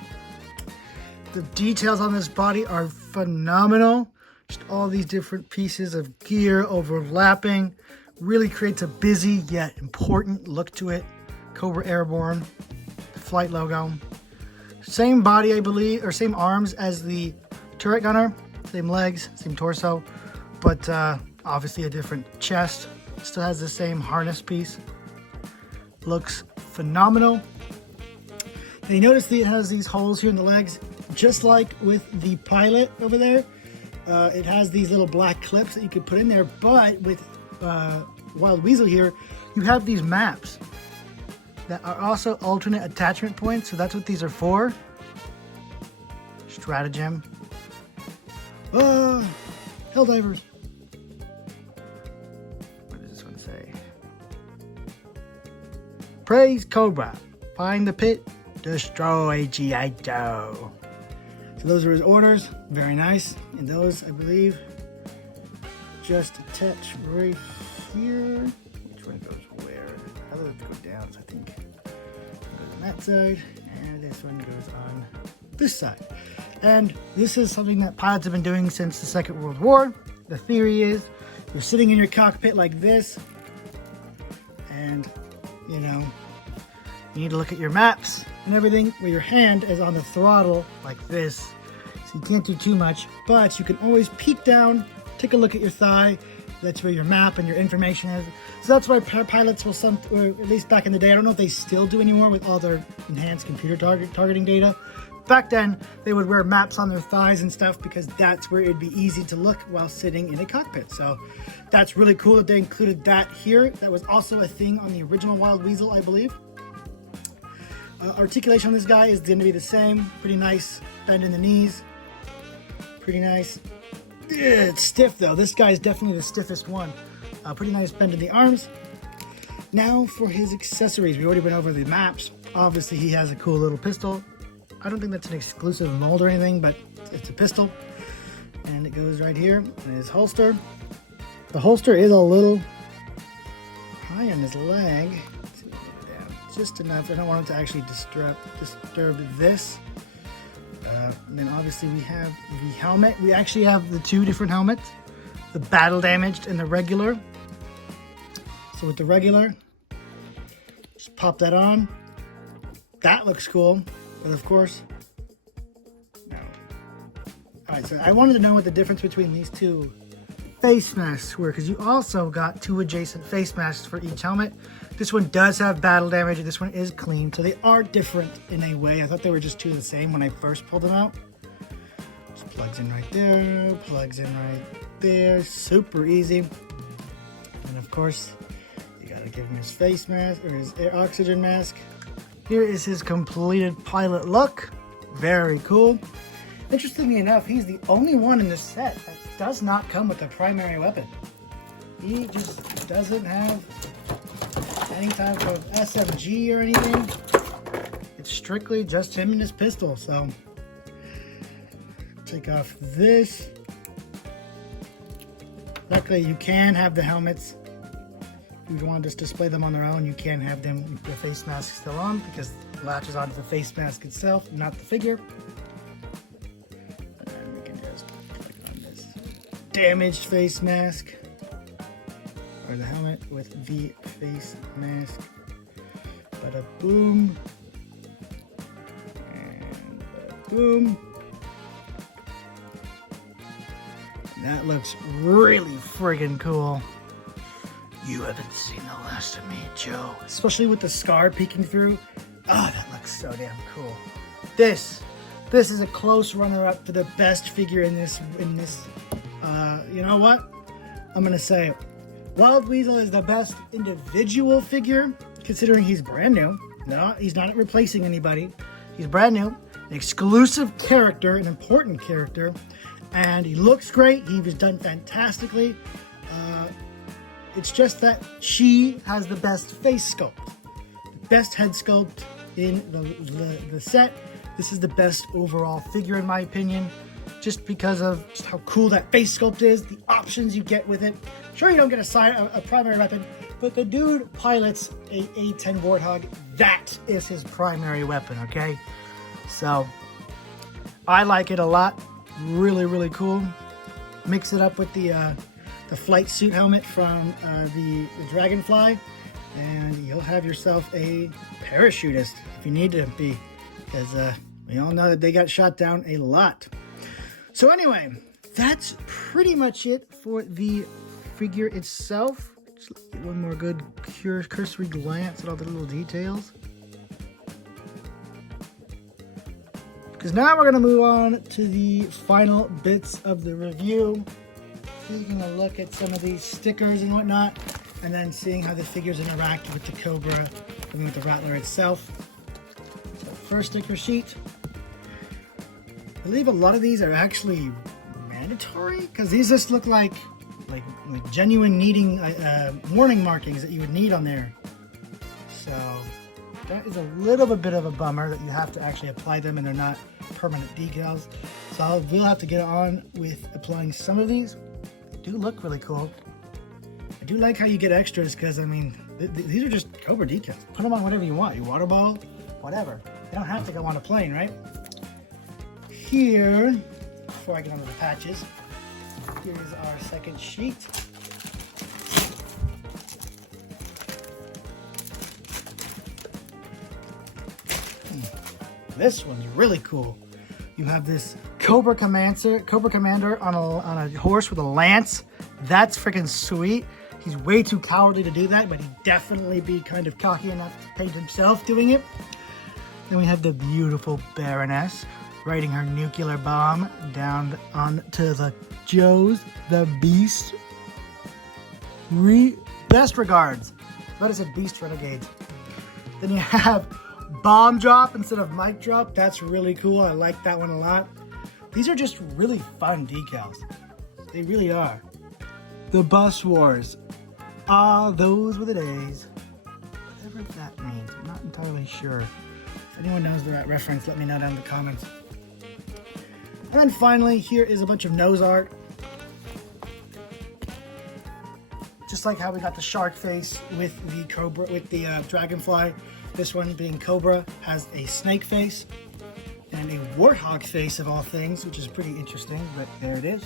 The details on this body are phenomenal. Just all these different pieces of gear overlapping really creates a busy yet important look to it. Cobra Airborne, the flight logo. Same body, I believe, or same arms as the turret gunner. Same legs, same torso, but obviously a different chest. Still has the same harness piece. Looks phenomenal. And you notice that it has these holes here in the legs, just like with the pilot over there. It has these little black clips that you could put in there, but with Wild Weasel here, you have these maps that are also alternate attachment points, so that's what these are for. Stratagem. Oh, Helldivers. What does this one say? Praise Cobra. Find the pit. Destroy G.I. Joe. So those are his orders. Very nice. And those, I believe, just attach right here. Which one goes where? How does it go down? So I think it goes on that side, and this one goes on this side. And this is something that pilots have been doing since the Second World War. The theory is you're sitting in your cockpit like this, and you know, you need to look at your maps and everything where your hand is on the throttle like this. So you can't do too much, but you can always peek down, take a look at your thigh. That's where your map and your information is. So that's why pilots will or at least back in the day, I don't know if they still do anymore with all their enhanced computer targeting data. Back then, they would wear maps on their thighs and stuff because that's where it'd be easy to look while sitting in a cockpit. So that's really cool that they included that here. That was also a thing on the original Wild Weasel, I believe. Articulation on this guy is going to be the same. Pretty nice bend in the knees. Pretty nice. It's stiff though. This guy is definitely the stiffest one. Pretty nice bend in the arms. Now for his accessories. We already went over the maps. Obviously he has a cool little pistol. I don't think that's an exclusive mold or anything, but it's a pistol. And it goes right here in his holster. The holster is a little high on his leg. Let's see if we can get it down. Just enough. I don't want him to actually disturb this. And then obviously we have the helmet. We actually have the two different helmets, the battle damaged and the regular. So with the regular, just pop that on. That looks cool, but of course, no. All right, so I wanted to know what the difference between these two face masks were, because you also got two adjacent face masks for each helmet. This one does have battle damage, and this one is clean, so they are different in a way. I thought they were just two the same when I first pulled them out. Just plugs in right there, plugs in right there, super easy. And of course, you gotta give him his face mask, or his air oxygen mask. Here is his completed pilot look. Very cool. Interestingly enough, he's the only one in this set that does not come with a primary weapon. He just doesn't have any type of SMG or anything. It's strictly just him and his pistol. So take off this. Luckily, you can have the helmets. If you want to just display them on their own, you can have them with the face mask still on, because it latches onto the face mask itself, not the figure. And we can just click on this damaged face mask, or the helmet with the face mask. Bada boom. And bada boom. That looks really friggin' cool. You haven't seen the last of me, Joe. Especially with the scar peeking through. Oh, that looks so damn cool. This is a close runner-up to the best figure in this. You know what? I'm gonna say it. Wild Weasel is the best individual figure, considering he's brand new. No, he's not replacing anybody. He's brand new, an exclusive character, an important character, and he looks great. He was done fantastically. It's just that she has the best face sculpt, the best head sculpt in the set. This is the best overall figure in my opinion, just because of just how cool that face sculpt is, the options you get with it. Sure, you don't get a primary weapon, but the dude pilots a A-10 Warthog. That is his primary weapon, okay? So, I like it a lot. Really, really cool. Mix it up with the flight suit helmet from the Dragonfly, and you'll have yourself a parachutist if you need to be, because we all know that they got shot down a lot. So anyway, that's pretty much it for the figure itself. Just get one more good cursory glance at all the little details, because now we're going to move on to the final bits of the review. Taking a look at some of these stickers and whatnot, and then seeing how the figures interact with the Cobra and with the Rattler itself. So first sticker sheet. I believe a lot of these are actually mandatory, because these just look like genuine needing warning markings that you would need on there. So that is a little bit of a bummer that you have to actually apply them and they're not permanent decals. So we'll have to get on with applying some of these. They do look really cool. I do like how you get extras, because I mean these are just Cobra decals. Put them on whatever you want, your water bottle, whatever. They don't have to go on a plane, right? Here, before I get onto the patches, here's our second sheet. This one's really cool. You have this Cobra Commander on a horse with a lance. That's freaking sweet. He's way too cowardly to do that, but he'd definitely be kind of cocky enough to paint himself doing it. Then we have the beautiful Baroness riding her nuclear bomb down onto the Joes, the Beast. Best regards. That is a Beast Renegade. Then you have Bomb Drop instead of Mic Drop. That's really cool. I like that one a lot. These are just really fun decals. They really are. The Bus Wars. Ah, those were the days. Whatever that means, I'm not entirely sure. If anyone knows the right reference, let me know down in the comments. And then finally, here is a bunch of nose art. Just like how we got the shark face with the Cobra, with the Dragonfly. This one being Cobra has a snake face. and a warthog face of all things, which is pretty interesting, but there it is.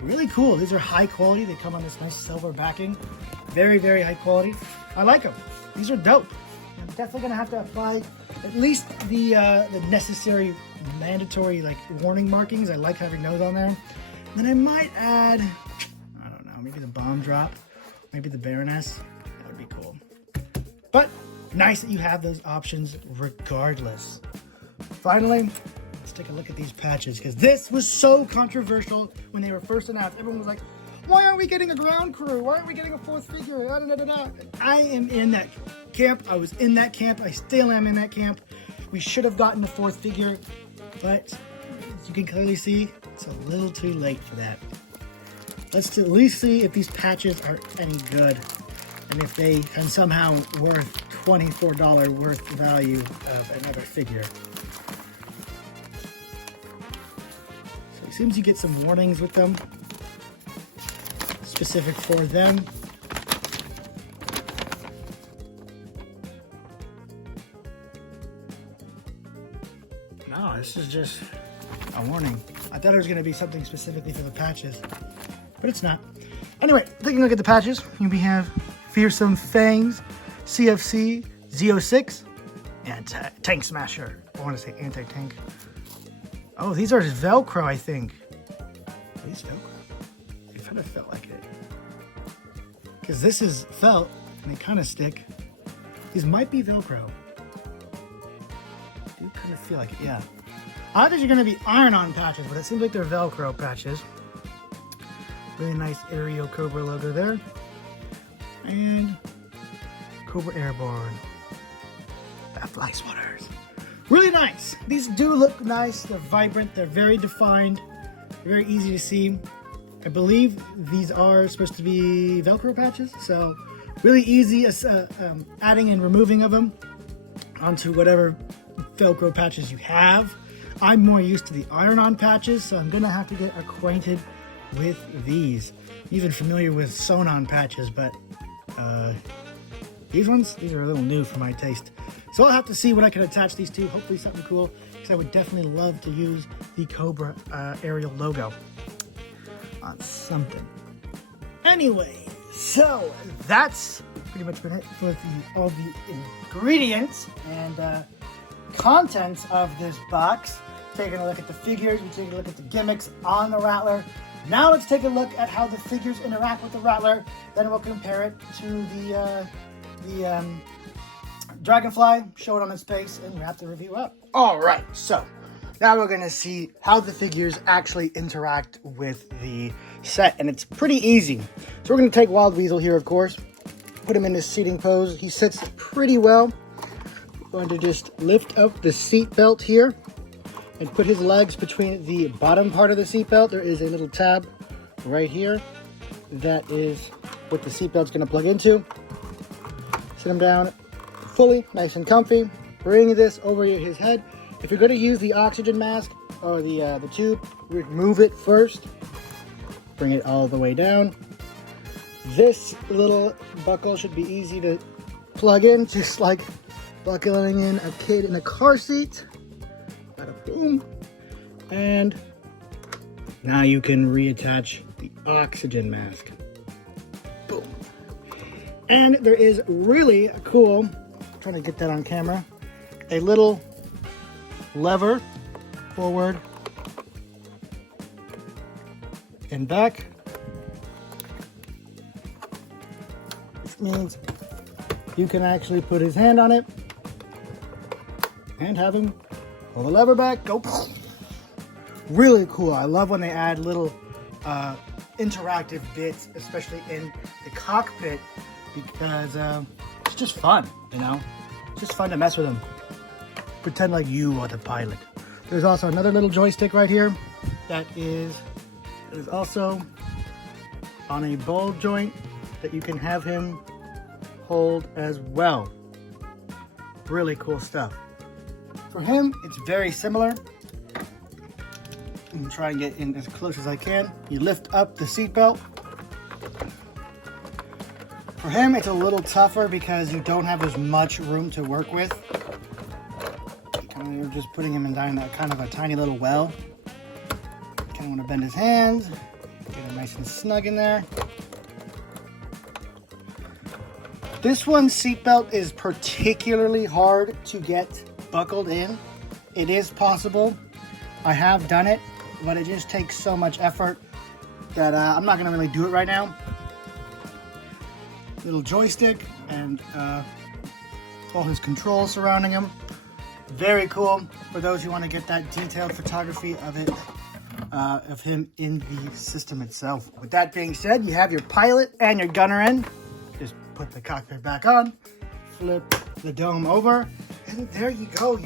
Really cool. These are high quality. They come on this nice silver backing. Very, very high quality. I like them. These are dope. I'm definitely gonna have to apply at least the necessary mandatory like warning markings. I like having those on there. And then I might add, I don't know, maybe the bomb drop, maybe the Baroness. That would be cool. But nice that you have those options regardless. Finally, let's take a look at these patches, because this was so controversial when they were first announced. Everyone was like, why aren't we getting a ground crew? Why aren't we getting a fourth figure? Da, da, da, da. I am in that camp. I was in that camp. I still am in that camp. We should have gotten a fourth figure, but as you can clearly see, it's a little too late for that. Let's at least see if these patches are any good, and if they can somehow worth $24 worth value of another figure. So it seems you get some warnings with them, specific for them. No, this is just a warning. I thought it was going to be something specifically for the patches, but it's not. Anyway, taking a look at the patches, here we have Fearsome Fangs, CFC, Z06, and Tank Smasher. I want to say anti-tank. Oh, these are Velcro, I think. Are these Velcro? It kind of felt like it. Because this is felt, and they kind of stick. These might be Velcro. I do kind of feel like it, yeah. I thought these are going to be iron-on patches, but it seems like they're Velcro patches. Really nice Aerial Cobra logo there. And Cobra Airborne. That fly swatters. Really nice. These do look nice. They're vibrant. They're very defined. Very easy to see. I believe these are supposed to be Velcro patches, so really easy adding and removing of them onto whatever Velcro patches you have. I'm more used to the iron-on patches, so I'm gonna have to get acquainted with these. I'm even familiar with sewn-on patches, but these are a little new for my taste. So I'll have to see what I can attach these to. Hopefully something cool, because I would definitely love to use the Cobra aerial logo on something. Anyway, so that's pretty much been it for all the ingredients and contents of this box. Taking a look at the figures, we're taking a look at the gimmicks on the Rattler. Now let's take a look at how the figures interact with the Rattler. Then we'll compare it to the Dragonfly, show it on its face, and wrap the review up. All right, so now we're gonna see how the figures actually interact with the set, and it's pretty easy. So we're gonna take Wild Weasel here, of course, put him in his seating pose. He sits pretty well. We're going to just lift up the seat belt here and put his legs between the bottom part of the seat belt. There is a little tab right here. That is what the seat belt's gonna plug into. Sit him down fully, nice and comfy. Bring this over his head. If you're gonna use the oxygen mask or the tube, remove it first. Bring it all the way down. This little buckle should be easy to plug in, just like buckling in a kid in a car seat. Bada boom. And now you can reattach the oxygen mask. Boom. And there is really cool, I'm trying to get that on camera, a little lever forward and back. This means you can actually put his hand on it and have him pull the lever back, go. Really cool. I love when they add little interactive bits, especially in the cockpit, because it's just fun, you know? It's just fun to mess with them. Pretend like you are the pilot. There's also another little joystick right here that is also on a ball joint that you can have him hold as well. Really cool stuff. For him, it's very similar. I'm gonna try and get in as close as I can. You lift up the seatbelt. For him, it's a little tougher because you don't have as much room to work with. You kind And you're just putting him in down that kind of a tiny little well. Kind of want to bend his hands, get him nice and snug in there. This one's seatbelt is particularly hard to get buckled in. It is possible. I have done it, but it just takes so much effort that I'm not going to really do it right now. Little joystick and all his controls surrounding him. Very cool for those who want to get that detailed photography of it, of him in the system itself. With that being said, you have your pilot and your gunner in. Just put the cockpit back on, flip the dome over, and there you go.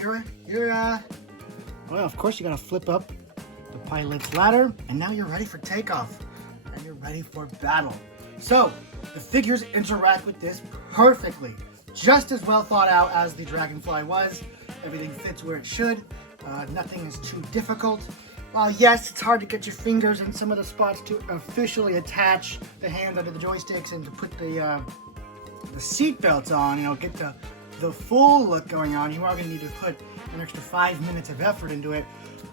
Well, of course you gotta flip up the pilot's ladder, and now you're ready for takeoff, and you're ready for battle. So, the figures interact with this perfectly. Just as well thought out as the Dragonfly was. Everything fits where it should. Nothing is too difficult. While yes, it's hard to get your fingers in some of the spots to officially attach the hands under the joysticks and to put the seat belts on, you know, get the full look going on. You are going to need to put an extra 5 minutes of effort into it.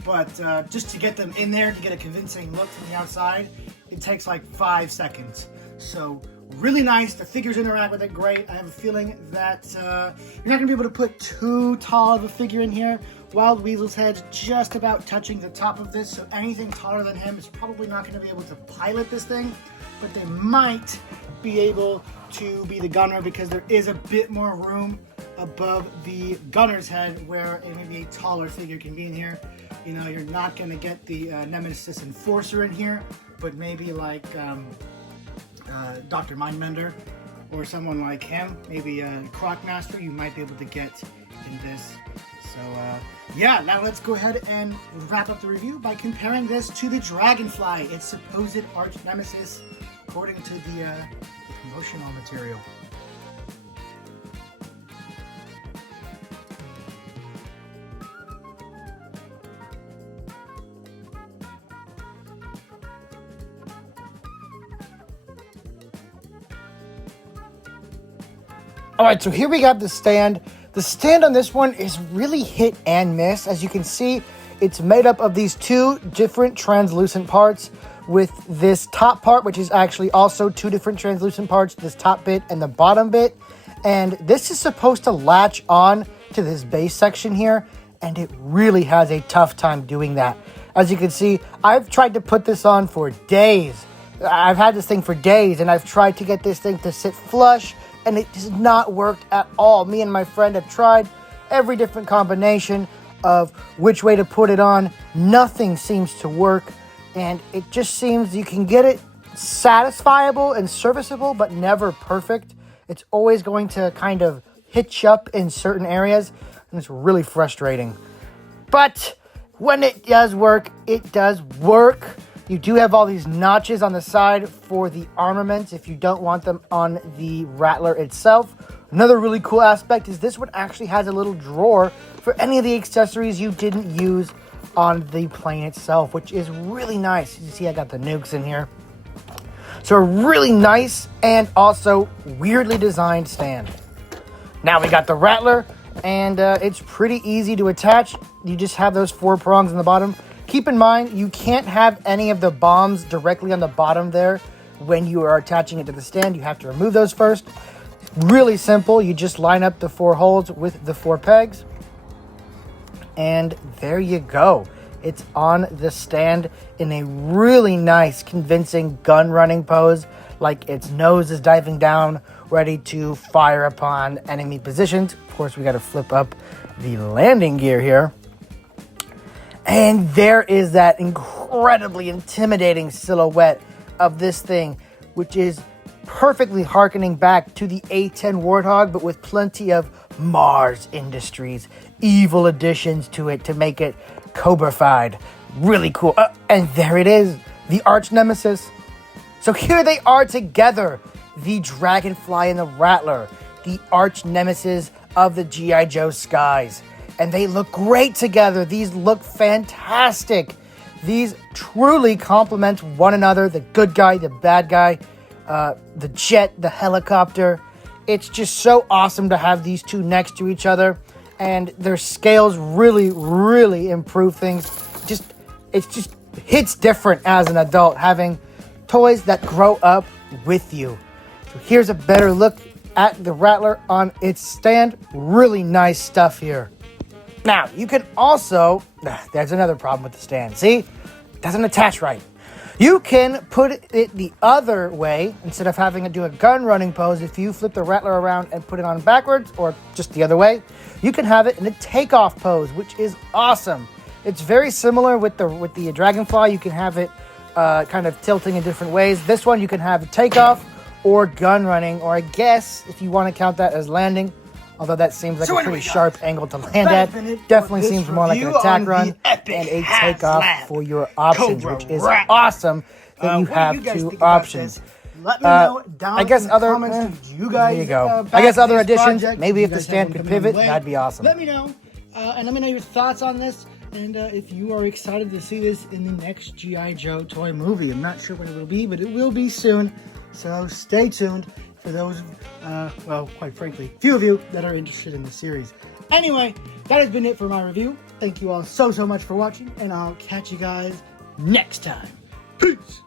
But just to get them in there, to get a convincing look from the outside, it takes like 5 seconds. So really nice. The figures interact with it great. I have a feeling that you're not going to be able to put too tall of a figure in here. Wild Weasel's head's just about touching the top of this, so anything taller than him is probably not going to be able to pilot this thing, but they might be able to be the gunner because there is a bit more room above the gunner's head where maybe a taller figure can be in here. You know, you're not going to get the Nemesis Enforcer in here, but maybe like Dr. Mindbender or someone like him, maybe a Crocmaster, you might be able to get in this. So yeah, now let's go ahead and wrap up the review by comparing this to the Dragonfly, its supposed arch nemesis, according to the promotional material. All right, so here we got the stand. The stand on this one is really hit and miss. As you can see, it's made up of these two different translucent parts with this top part, which is actually also two different translucent parts, this top bit and the bottom bit. And this is supposed to latch on to this base section here, and it really has a tough time doing that. As you can see, I've tried to put this on for days. I've had this thing for days, and I've tried to get this thing to sit flush, and it has not worked at all. Me and my friend have tried every different combination of which way to put it on. Nothing seems to work, and it just seems you can get it satisfiable and serviceable, but never perfect. It's always going to kind of hitch up in certain areas, and it's really frustrating. But when it does work, it does work. You do have all these notches on the side for the armaments if you don't want them on the Rattler itself. Another really cool aspect is this one actually has a little drawer for any of the accessories you didn't use on the plane itself, which is really nice. You see I got the nukes in here. So a really nice and also weirdly designed stand. Now we got the Rattler, and it's pretty easy to attach. You just have those 4 prongs in the bottom. Keep in mind, you can't have any of the bombs directly on the bottom there when you are attaching it to the stand. You have to remove those first. Really simple. You just line up the 4 holes with the 4 pegs. And there you go. It's on the stand in a really nice, convincing gun running pose. Like its nose is diving down, ready to fire upon enemy positions. Of course, we got to flip up the landing gear here. And there is that incredibly intimidating silhouette of this thing, which is perfectly harkening back to the A-10 Warthog, but with plenty of Mars Industries evil additions to it to make it Cobra-fied. Really cool. And there it is, the arch nemesis. So here they are together, the Dragonfly and the Rattler, the arch nemesis of the G.I. Joe skies. And they look great together. These look fantastic. These truly complement one another. The good guy, the bad guy, the jet, the helicopter. It's just so awesome to have these two next to each other. and their scales really improve things. It just hits different as an adult having toys that grow up with you. So here's a better look at the Rattler on its stand. Really nice stuff here. Now, you can also, there's another problem with the stand. See, it doesn't attach right. You can put it the other way instead of having to do a gun running pose. If you flip the Rattler around and put it on backwards or just the other way, you can have it in a takeoff pose, which is awesome. It's very similar with the Dragonfly. You can have it kind of tilting in different ways. This one you can have a takeoff or gun running, or I guess if you want to count that as landing, although that seems like a pretty sharp angle to land at. Definitely seems more like an attack run and a takeoff for your options, which is awesome that you have two options. Let me know down in the comments. You guys, there you go. I guess other additions, maybe if the stand could pivot, that'd be awesome. Let me know, and let me know your thoughts on this, and if you are excited to see this in the next G.I. Joe toy movie. I'm not sure when it will be, but it will be soon, so stay tuned for those, well, quite frankly, few of you that are interested in the series. Anyway, that has been it for my review. Thank you all so much for watching, and I'll catch you guys next time. Peace!